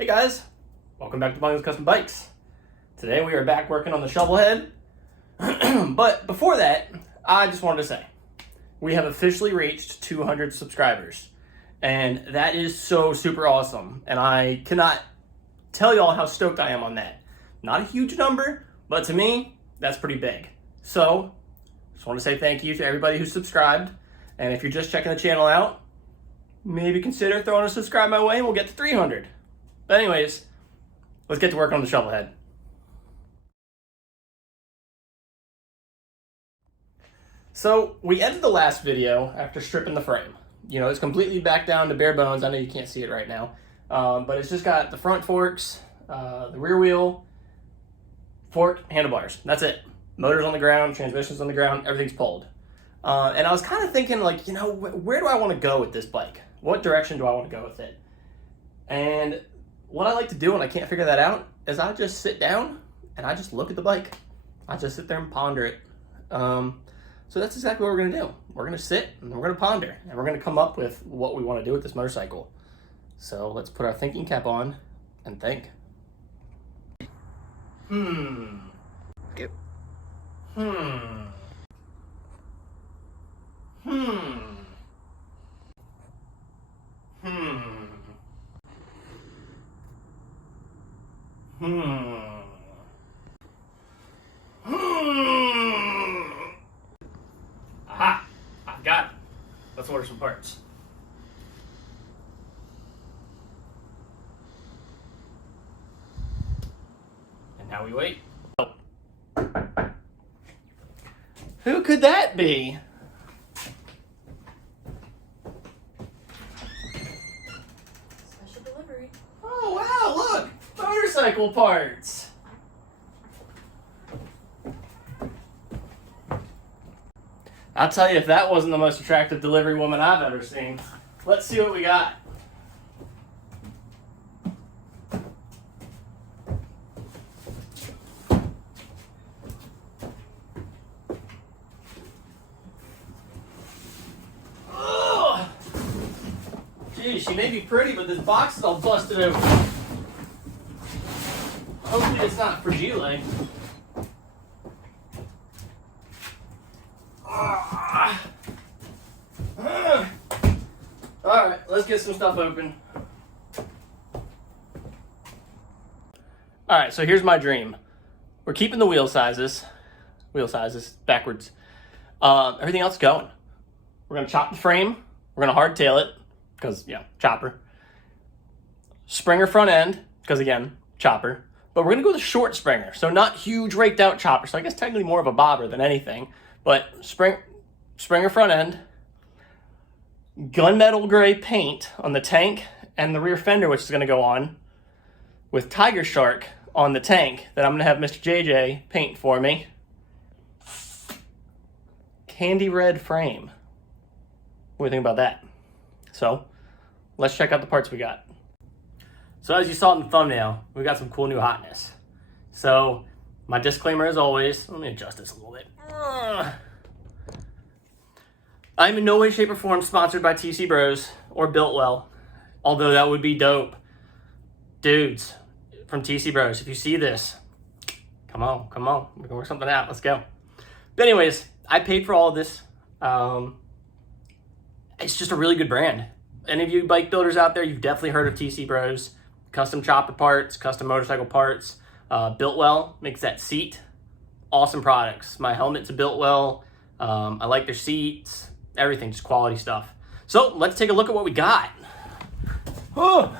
Hey guys, welcome back to Bungles Custom Bikes. Today we are back working on the Shovelhead. But before that, I just wanted to say, we have officially reached 200 subscribers. And that is so super awesome. And I cannot tell y'all how stoked I am on that. Not a huge number, but to me, that's pretty big. So, just want to say thank you to everybody who subscribed. And if you're just checking the channel out, maybe consider throwing a subscribe my way and we'll get to 300. But anyways, let's get to work on the Shovelhead. So we ended the last video after stripping the frame. You know, it's completely back down to bare bones. I know you can't see it right now. But it's just got the front forks, the rear wheel, fork, handlebars. That's it. Motor's on the ground, transmission's on the ground, everything's pulled. And I was kind of thinking, like, you know, where do I want to go with this bike? What direction do I want to go with it? And what I like to do when I can't figure that out is I just sit down and I just look at the bike. I just sit there and ponder it. So that's exactly what we're going to do. We're going to sit and we're going to ponder and we're going to come up with what we want to do with this motorcycle. So let's put our thinking cap on and think. Yep. Aha! I've got it. Let's order some parts. And now we wait. Oh. Who could that be? Special delivery. Oh wow, look! Motorcycle parts! I'll tell you, if that wasn't the most attractive delivery woman I've ever seen. Let's see what we got. Oh! Geez, she may be pretty, but this box is all busted open. Hopefully it's not fragile. Alright, let's get some stuff open. Alright, so here's my dream. We're keeping the wheel sizes backwards. Everything else going. We're going to chop the frame. We're going to hardtail it, because, yeah, chopper. Springer front end, because, again, chopper. But we're going to go with a short springer, so not huge raked out chopper. So I guess technically more of a bobber than anything. But springer front end, gunmetal gray paint on the tank and the rear fender, which is going to go on, with Tiger Shark on the tank that I'm going to have Mr. JJ paint for me. Candy red frame. What do you think about that? So, let's check out the parts we got. So as you saw in the thumbnail, we got some cool new hotness. So, my disclaimer as always, let me adjust this a little bit. I'm in no way, shape, or form sponsored by TC Bros or Built Well, although that would be dope. Dudes from TC Bros, if you see this, come on, we can work something out, let's go. But anyways, I paid for all of this. It's just a really good brand. Any of you bike builders out there, you've definitely heard of TC Bros. Custom chopper parts, custom motorcycle parts. Built Well makes that seat. Awesome products. My helmet's a Built Well. I like their seats. Everything, just quality stuff. So let's take a look at what we got. Oh.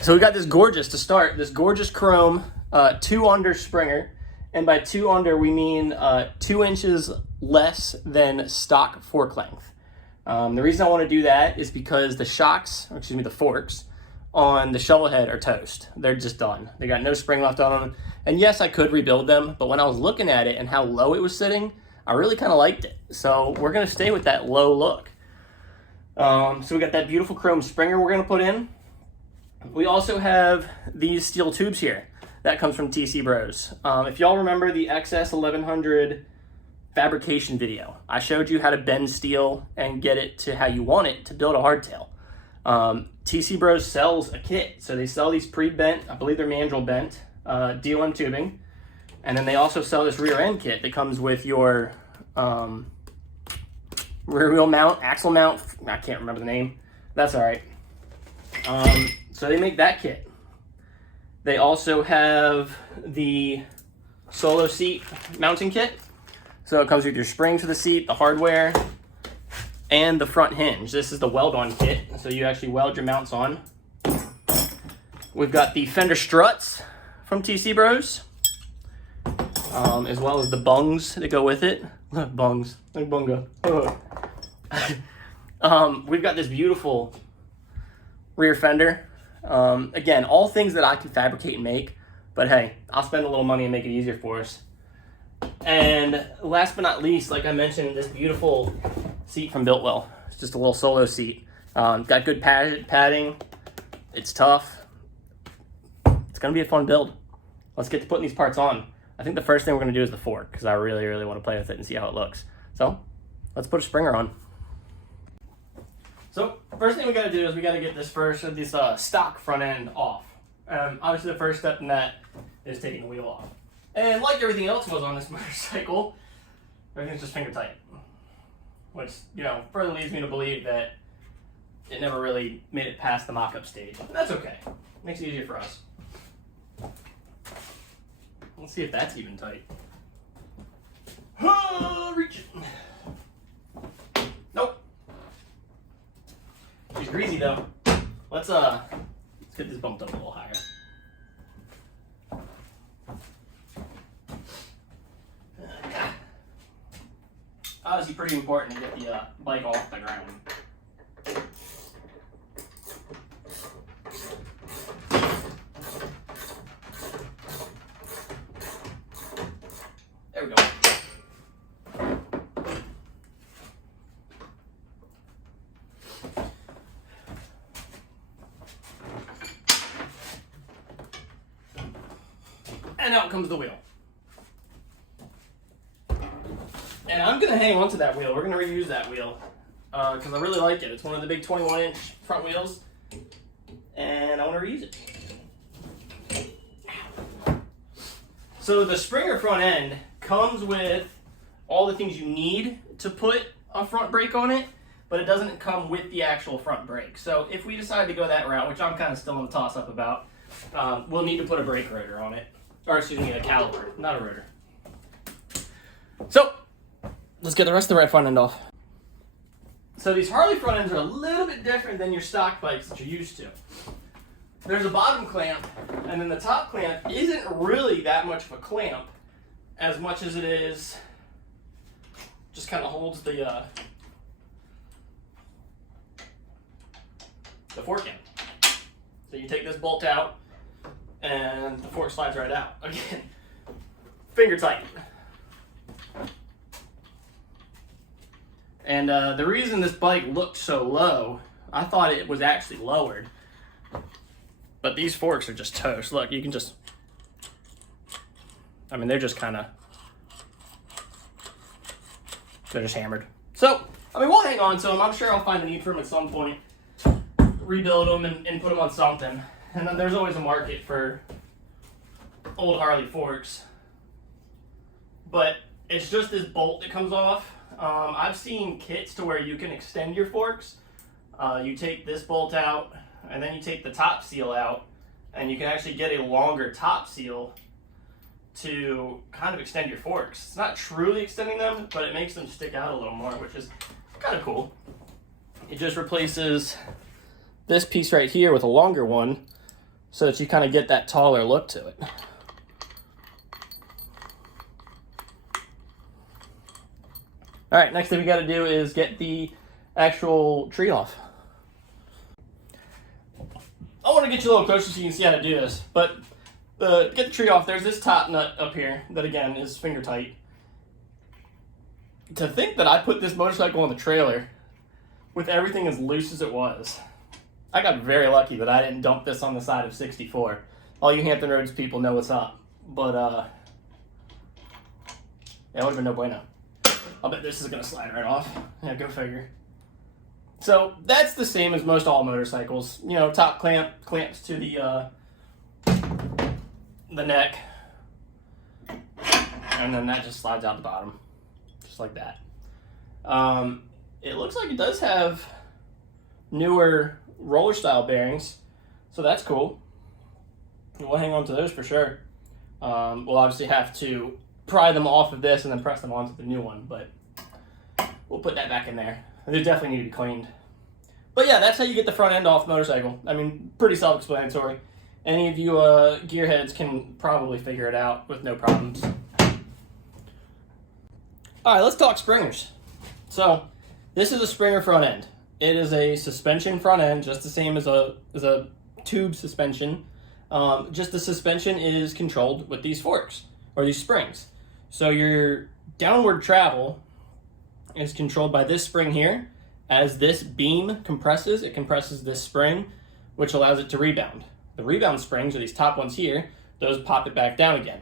So we got this gorgeous, to start, this gorgeous chrome 2 under Springer. And by 2 under, we mean 2 inches less than stock fork length. The reason I want to do that is because the shocks, or excuse me, the forks on the Shovelhead are toast. They're just done. They got no spring left on them. And yes, I could rebuild them, but when I was looking at it and how low it was sitting, I really kind of liked it. So we're going to stay with that low look. So we got that beautiful chrome Springer we're going to put in. We also have these steel tubes here. That comes from TC Bros. If y'all remember the XS 1100 fabrication video, I showed you how to bend steel and get it to how you want it to build a hardtail. TC Bros sells a kit. So they sell these pre-bent, I believe they're mandrel bent, DLM tubing. And then they also sell this rear end kit that comes with your rear wheel mount, axle mount. I can't remember the name. That's all right. So they make that kit. They also have the solo seat mounting kit. So it comes with your springs for the seat, the hardware, and the front hinge. This is the weld-on kit, so you actually weld your mounts on. We've got the fender struts from TC Bros, as well as the bungs that go with it. Bungs, like bunga. We've got this beautiful rear fender. Again, all things that I can fabricate and make, but hey, I'll spend a little money and make it easier for us. And last but not least, like I mentioned, this beautiful seat from Builtwell. It's just a little solo seat. Got good padding. It's tough. It's gonna be a fun build. Let's get to putting these parts on. I think the first thing we're gonna do is the fork, because I really, really want to play with it and see how it looks. So let's put a springer on. So first thing we gotta do is we gotta get this stock front end off. Obviously the first step in that is taking the wheel off. And like everything else was on this motorcycle, everything's just finger tight. Which, further leads me to believe that it never really made it past the mock-up stage. But that's okay. Makes it easier for us. Let's see if that's even tight. Reach it. Nope. She's greasy though. Let's get this bumped up a little higher. Obviously pretty important to get the bike off the ground. There we go. And out comes the wheel. And I'm going to hang on to that wheel. We're going to reuse that wheel because I really like it. It's one of the big 21-inch front wheels, and I want to reuse it. So the Springer front end comes with all the things you need to put a front brake on it, but it doesn't come with the actual front brake. So if we decide to go that route, which I'm kind of still in the toss-up about, we'll need to put a brake rotor on it. Or excuse me, a caliper, not a rotor. So let's get the rest of the right front end off. So these Harley front ends are a little bit different than your stock bikes that you're used to. There's a bottom clamp, and then the top clamp isn't really that much of a clamp, as much as it is just kind of holds the fork in. So you take this bolt out, and the fork slides right out. Again, finger tight. And the reason this bike looked so low, I thought it was actually lowered. But these forks are just toast. Look, you can just, they're just they're just hammered. So, we'll hang on to them. I'm sure I'll find a need for them at some point. Rebuild them and put them on something. And then there's always a market for old Harley forks. But it's just this bolt that comes off. I've seen kits to where you can extend your forks. You take this bolt out, and then you take the top seal out, and you can actually get a longer top seal to kind of extend your forks. It's not truly extending them, but it makes them stick out a little more, which is kind of cool. It just replaces this piece right here with a longer one so that you kind of get that taller look to it. All right, next thing we got to do is get the actual tree off. I want to get you a little closer so you can see how to do this, but to get the tree off, there's this top nut up here that, again, is finger tight. To think that I put this motorcycle on the trailer with everything as loose as it was, I got very lucky that I didn't dump this on the side of 64. All you Hampton Roads people know what's up, but yeah, it would have been no bueno. I'll bet this is going to slide right off. Yeah, go figure. So that's the same as most all motorcycles. You know, top clamps to the neck, and then that just slides out the bottom, just like that. It looks like it does have newer roller style bearings, so that's cool. We'll hang on to those for sure. We'll obviously have to pry them off of this and then press them onto the new one, but we'll put that back in there. They definitely need to be cleaned. But yeah, that's how you get the front end off the motorcycle. I mean, pretty self-explanatory. Any of you gearheads can probably figure it out with no problems. All right, let's talk springers. So this is a Springer front end. It is a suspension front end, just the same as a tube suspension. Just the suspension is controlled with these forks, or these springs. So your downward travel is controlled by this spring here. As this beam compresses, it compresses this spring, which allows it to rebound. The rebound springs, or these top ones here, those pop it back down again.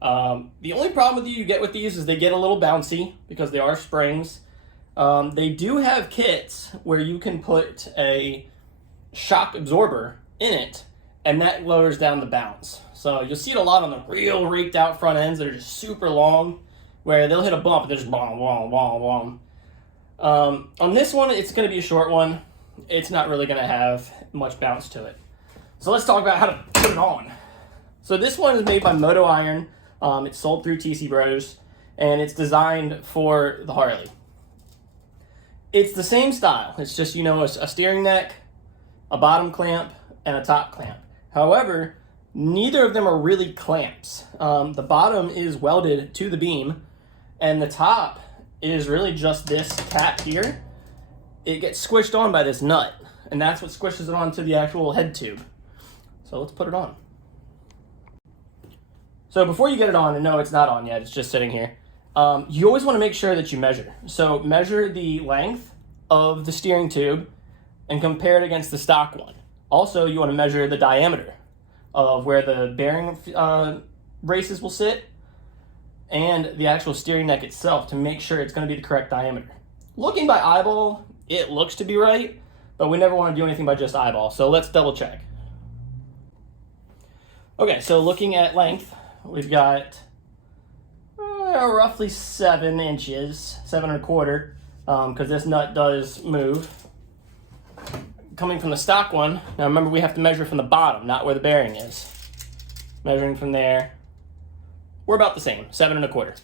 The only problem you get with these is they get a little bouncy because they are springs. They do have kits where you can put a shock absorber in it, and that lowers down the bounce. So you'll see it a lot on the real raked out front ends that are just super long, where they'll hit a bump and they're just bong, bong, bong, bong. On this one, it's going to be a short one. It's not really going to have much bounce to it. So let's talk about how to put it on. So this one is made by Moto Iron. It's sold through TC Bros, and it's designed for the Harley. It's the same style. It's just, you know, a steering neck, a bottom clamp, and a top clamp. However, neither of them are really clamps. The bottom is welded to the beam, and the top is really just this cap here. It gets squished on by this nut, and that's what squishes it onto the actual head tube. So let's put it on. So before you get it on, and no, it's not on yet, it's just sitting here, you always want to make sure that you measure. So measure the length of the steering tube and compare it against the stock one. Also, you want to measure the diameter of where the bearing braces will sit and the actual steering neck itself to make sure it's going to be the correct diameter. Looking by eyeball, it looks to be right, but we never want to do anything by just eyeball, so let's double check. Okay, so looking at length, we've got roughly 7 inches, 7.25, because this nut does move. Coming from the stock one, now remember we have to measure from the bottom, not where the bearing is. Measuring from there, we're about the same, 7.25.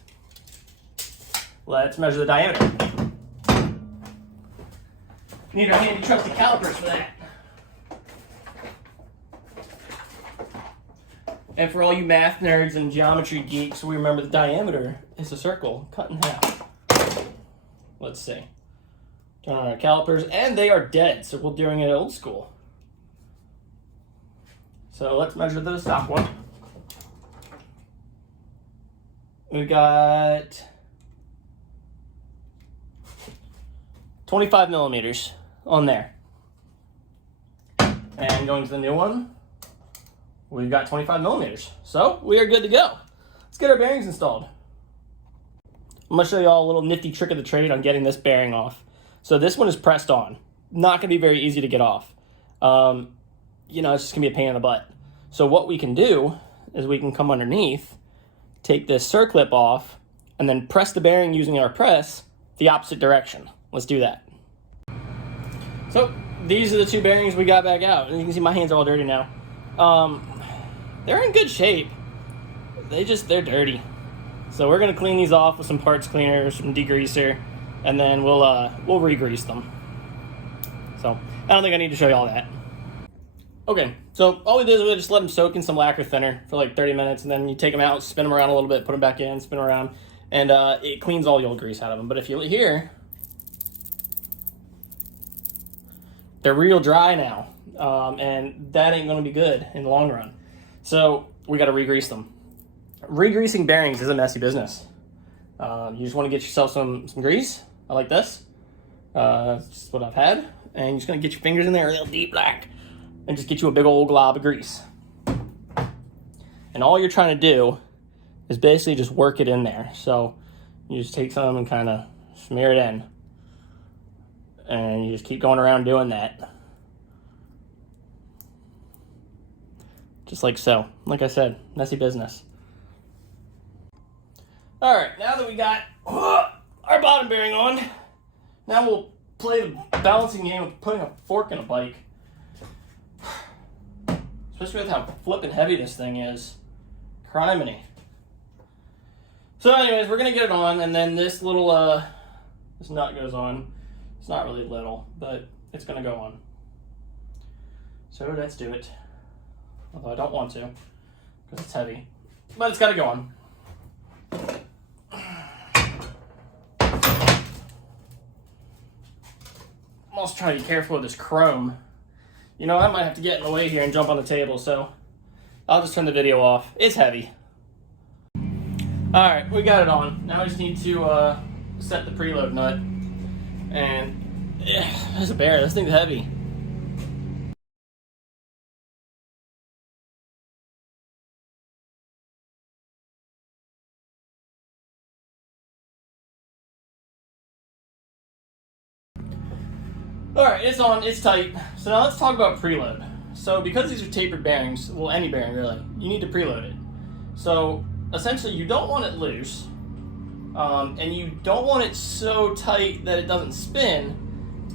Let's measure the diameter. Need our handy trusty calipers for that. And for all you math nerds and geometry geeks, we remember the diameter is a circle cut in half. Let's see. Turn on our calipers, and they are dead, so we're doing it old school. So let's measure the stock one. We got 25 millimeters on there. And going to the new one, we've got 25 millimeters. So we are good to go. Let's get our bearings installed. I'm gonna show you all a little nifty trick of the trade on getting this bearing off. So this one is pressed on. Not gonna be very easy to get off. You know, it's just gonna be a pain in the butt. So what we can do is we can come underneath, take this circlip off, and then press the bearing using our press the opposite direction. Let's do that. So these are the two bearings we got back out. And you can see my hands are all dirty now. They're in good shape. They're dirty. So we're gonna clean these off with some parts cleaner, some degreaser, and then we'll re-grease them. So I don't think I need to show you all that. Okay, so all we did is we just let them soak in some lacquer thinner for like 30 minutes, and then you take them out, spin them around a little bit, put them back in, spin them around, and it cleans all the old grease out of them. But if you look here, they're real dry now, and that ain't gonna be good in the long run. So we gotta re-grease them. Re-greasing bearings is a messy business. You just wanna get yourself some grease. I like this. That's what I've had. And you're just gonna get your fingers in there real deep like, and just get you a big old glob of grease. And all you're trying to do is basically just work it in there. So you just take some and kind of smear it in. And you just keep going around doing that. Just like so. Like I said, messy business. Alright, now that we got our bottom bearing on, now we'll play the balancing game of putting a fork in a bike. Especially with how flippin' heavy this thing is. Criminy. So anyways, we're going to get it on, and then this little, this nut goes on. It's not really little, but it's going to go on. So let's do it. Although I don't want to, because it's heavy. But it's got to go on. I'm also trying to be careful with this chrome. You know, I might have to get in the way here and jump on the table, so I'll just turn the video off. It's heavy. Alright, we got it on. Now I just need to set the preload nut. And, yeah, there's a bear. This thing's heavy. Alright, it's on, it's tight. So now let's talk about preload. So because these are tapered bearings, well, any bearing really, you need to preload it. So essentially you don't want it loose, and you don't want it so tight that it doesn't spin,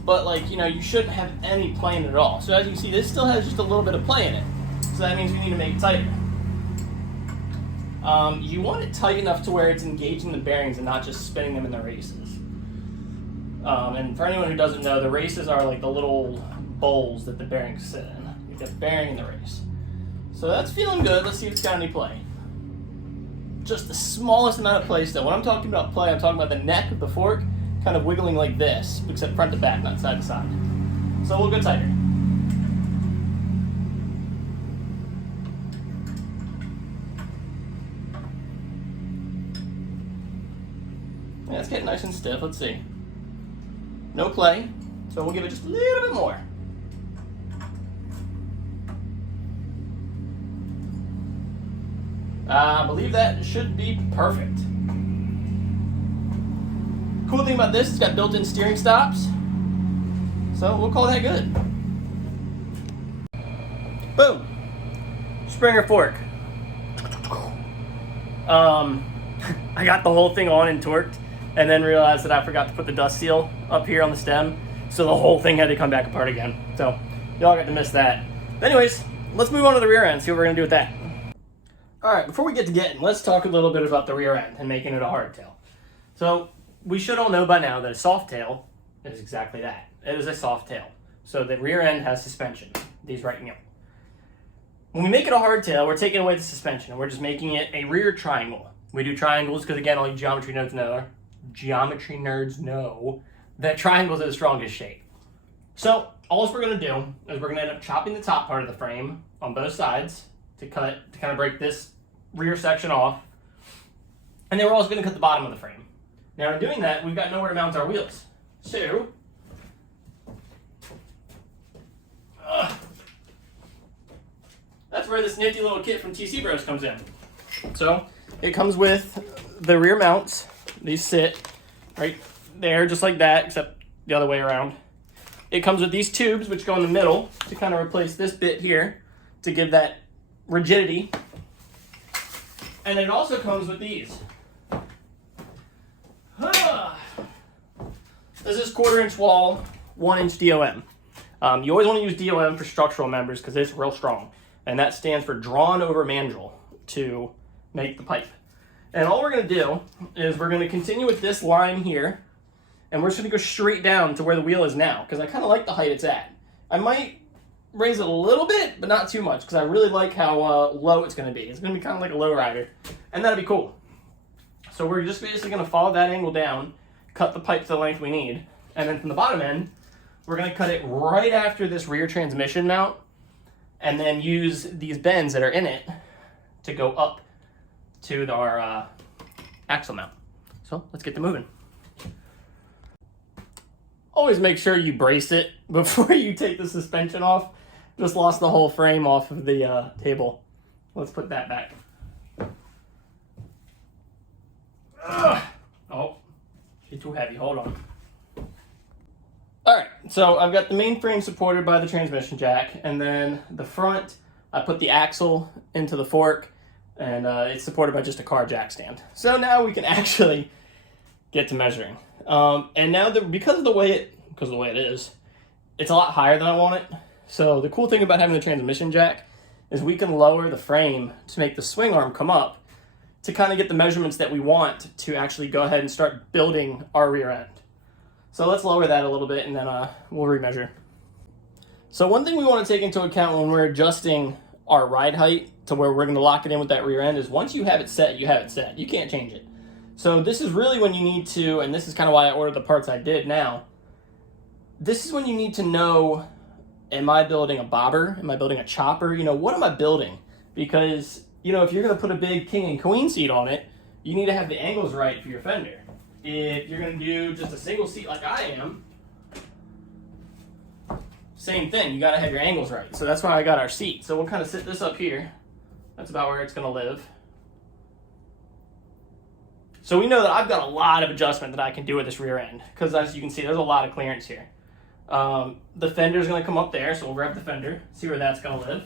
but like, you know, you shouldn't have any play in it at all. So as you can see, this still has just a little bit of play in it. So that means we need to make it tighter. You want it tight enough to where it's engaging the bearings and not just spinning them in the races. And for anyone who doesn't know, the races are like the little bowls that the bearings sit in. You get the bearing in the race. So that's feeling good. Let's see if it's got any play. Just the smallest amount of play still. When I'm talking about play, I'm talking about the neck of the fork kind of wiggling like this, except front to back, not side to side. So we'll go tighter. Yeah, it's getting nice and stiff. Let's see. No play, so we'll give it just a little bit more. I believe that should be perfect. Cool thing about this, it's got built-in steering stops, so we'll call that good. Boom! Springer fork. I got the whole thing on and torqued, and then realized that I forgot to put the dust seal up here on the stem, so the whole thing had to come back apart again. So y'all got to miss that. Anyways, let's move on to the rear end, see what we're going to do with that. Alright, before we get to getting, let's talk a little bit about the rear end and making it a hardtail. So we should all know by now that a soft tail is exactly that. It is a soft tail. So the rear end has suspension, these right here. When we make it a hardtail, we're taking away the suspension and we're just making it a rear triangle. We do triangles because, again, all you geometry nerds know that triangles are the strongest shape. So all we're going to do is we're going to end up chopping the top part of the frame on both sides to kind of break this rear section off. And then we're also going to cut the bottom of the frame. Now in doing that, we've got nowhere to mount our wheels. So that's where this nifty little kit from TC Bros comes in. So it comes with the rear mounts. These sit right there just like that, except the other way around. It comes with these tubes which go in the middle to kind of replace this bit here to give that rigidity. And it also comes with these. This is 1/4 inch wall, 1 inch DOM. You always want to use DOM for structural members because it's real strong. And that stands for drawn over mandrel to make the pipe. And all we're going to do is we're going to continue with this line here. And we're just going to go straight down to where the wheel is now because I kind of like the height it's at. I might raise it a little bit, but not too much because I really like how low it's going to be. It's going to be kind of like a low rider. And that'll be cool. So we're just basically going to follow that angle down, cut the pipe to the length we need, and then from the bottom end, we're going to cut it right after this rear transmission mount, and then use these bends that are in it to go up to our axle mount. So let's get to moving. Always make sure you brace it before you take the suspension off. Just lost the whole frame off of the table. Let's put that back. Oh, she's too heavy. Hold on. All right, so I've got the main frame supported by the transmission jack, and then the front, I put the axle into the fork, and it's supported by just a car jack stand. So now we can actually get to measuring. And now because of the way it is, it's a lot higher than I want it. So the cool thing about having the transmission jack is we can lower the frame to make the swing arm come up to kind of get the measurements that we want to actually go ahead and start building our rear end. So let's lower that a little bit and then we'll remeasure. So one thing we want to take into account when we're adjusting our ride height to where we're going to lock it in with that rear end is once you have it set, you have it set. You can't change it. So this is really when you need to, and this is kind of why I ordered the parts I did now, this is when you need to know, am I building a bobber? Am I building a chopper? You know, what am I building? Because, you know, if you're going to put a big king and queen seat on it, you need to have the angles right for your fender. If you're going to do just a single seat like I am, same thing. You got to have your angles right. So that's why I got our seat. So we'll kind of sit this up here. That's about where it's going to live. So we know that I've got a lot of adjustment that I can do with this rear end because as you can see, there's a lot of clearance here. The fender's going to come up there, so we'll grab the fender, see where that's going to live.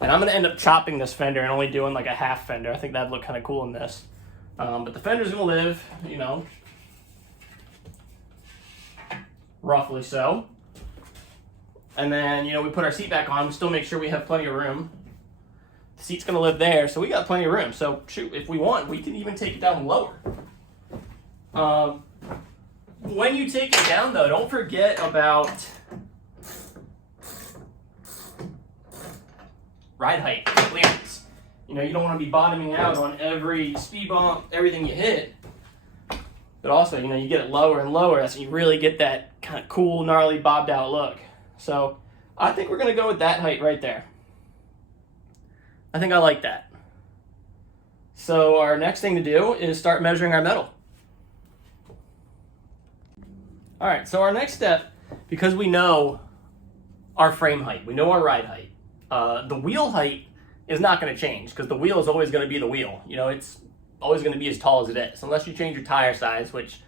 And I'm going to end up chopping this fender and only doing like a half fender. I think that'd look kind of cool in this. But the fender's going to live, you know, roughly so. And then, you know, we put our seat back on. We still make sure we have plenty of room. The seat's going to live there, so we got plenty of room. So, shoot, if we want, we can even take it down lower. When you take it down, though, don't forget about ride height, clearance. You know, you don't want to be bottoming out on every speed bump, everything you hit. But also, you know, you get it lower and lower. That's when you really get that kind of cool, gnarly, bobbed out look. So I think we're going to go with that height right there. I think I like that. So our next thing to do is start measuring our metal. All right, so our next step, because we know our frame height, we know our ride height, the wheel height is not going to change because the wheel is always going to be the wheel. You know, it's always going to be as tall as it is, unless you change your tire size, which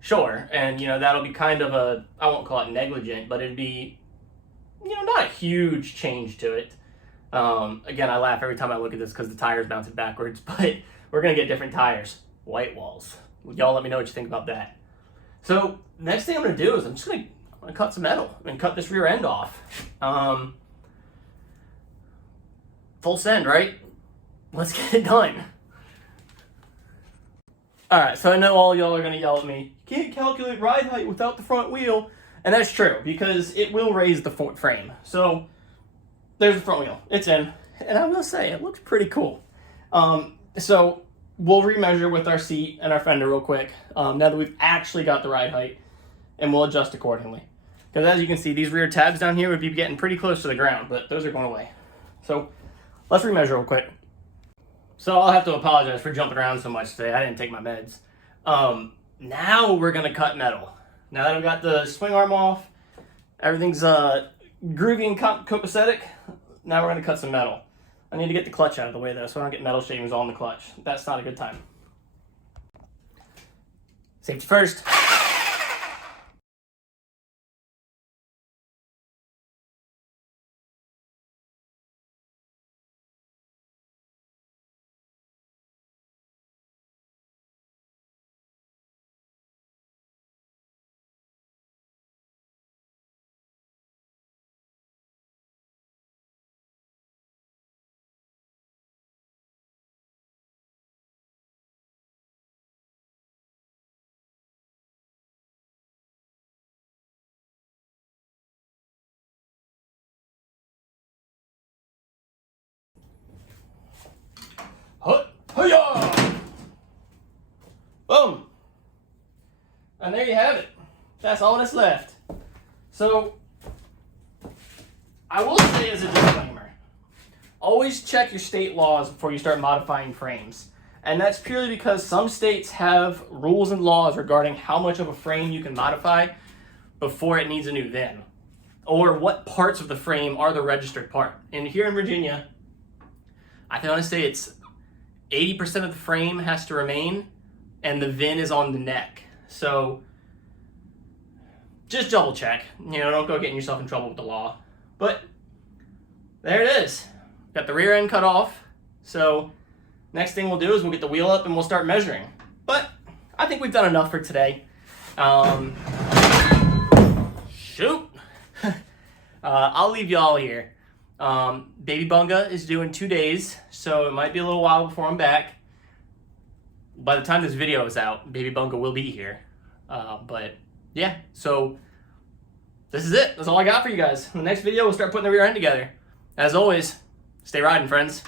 sure, and you know, that'll be kind of a, I won't call it negligent, but it'd be, you know, not a huge change to it. Again, I laugh every time I look at this because the tire's bouncing backwards, but we're going to get different tires. White walls. Y'all let me know what you think about that. So, next thing I'm going to do is I'm just going to cut some metal and cut this rear end off. Full send, right? Let's get it done. Alright, so I know all y'all are going to yell at me, you can't calculate ride height without the front wheel. And that's true, because it will raise the frame. So, there's the front wheel. It's in. And I will say, it looks pretty cool. So, we'll remeasure with our seat and our fender real quick, now that we've actually got the ride height, and we'll adjust accordingly. Because as you can see, these rear tabs down here would be getting pretty close to the ground, but those are going away. So, let's remeasure real quick. So I'll have to apologize for jumping around so much today. I didn't take my meds. Now we're going to cut metal. Now that I've got the swing arm off, everything's groovy and copacetic, now we're going to cut some metal. I need to get the clutch out of the way though, so I don't get metal shavings all in the clutch. That's not a good time. Safety first. Boom! And there you have it. That's all that's left. So, I will say as a disclaimer, always check your state laws before you start modifying frames. And that's purely because some states have rules and laws regarding how much of a frame you can modify before it needs a new VIN. Or what parts of the frame are the registered part. And here in Virginia, I can honestly say it's 80% of the frame has to remain, and the VIN is on the neck. So just double check. You know, don't go getting yourself in trouble with the law. But there it is. Got the rear end cut off. So next thing we'll do is we'll get the wheel up and we'll start measuring. But I think we've done enough for today. Shoot. I'll leave y'all here. Baby Bunga is due in 2 days, so it might be a little while before I'm back. By the time this video is out, Baby Bunga will be here. But yeah, so this is it. That's all I got for you guys. In the next video, we'll start putting the rear end together. As always, stay riding, friends.